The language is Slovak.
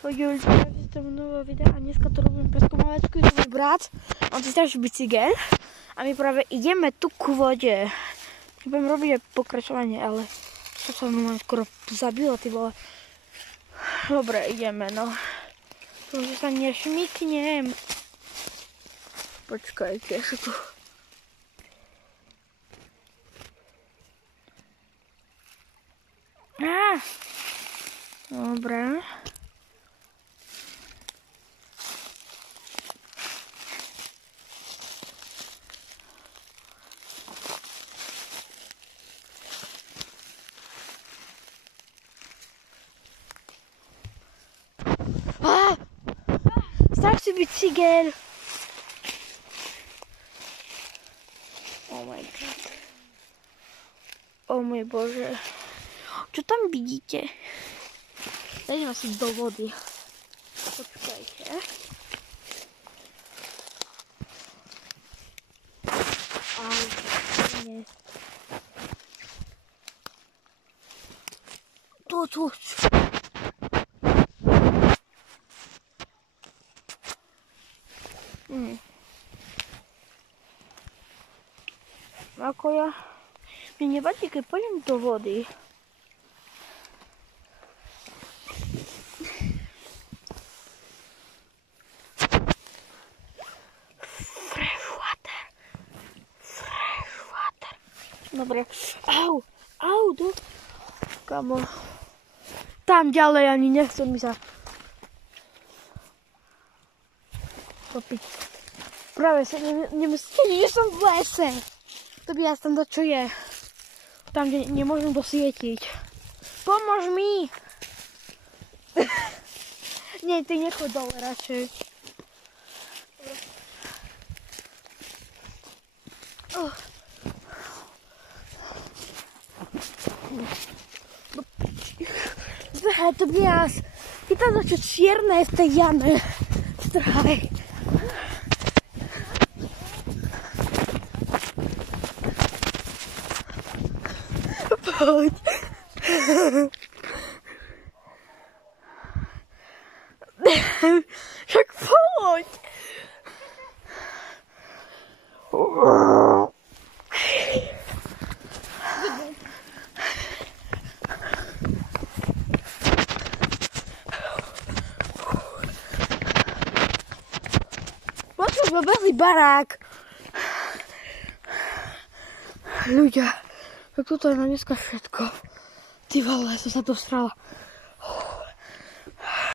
Ľudia, to nové video a dneska to robím preskúmavačku, je to môj brat, on si straší bicykel a my práve ideme tu ku vode. Budem robiť aj pokračovanie, ale to sa mnou skoro zabilo, ty vole. Dobre, ideme, no. Že sa nešmyknem. Počkajte, čo tu... Dobre. Stav si bicykel. Oh my god. Oh môj bože. Čo tam vidíte? Dajdem asi do vody. Počkajte. Nie. Tu. Ako ja... Mne nevadí, keď pôjdem do vody. Fresh water. Dobre. Au, kamo. Tam ďalej ani nechcem mi sa topiť. Práve sa nemyslím, že som v lese. To by tam to, čo je. Tam, kde nemôžem dosvietiť. Pomôž mi! Nie, ty nechoď dole radšej. Zdrhaj, Tobias! Ty tam čo čierne v tej jame. Zdrhaj. Poď. Však poď. Počuť, babeli barák. Ľudia. Tak toto je na dneska všetko. Ty vole, som sa dostala.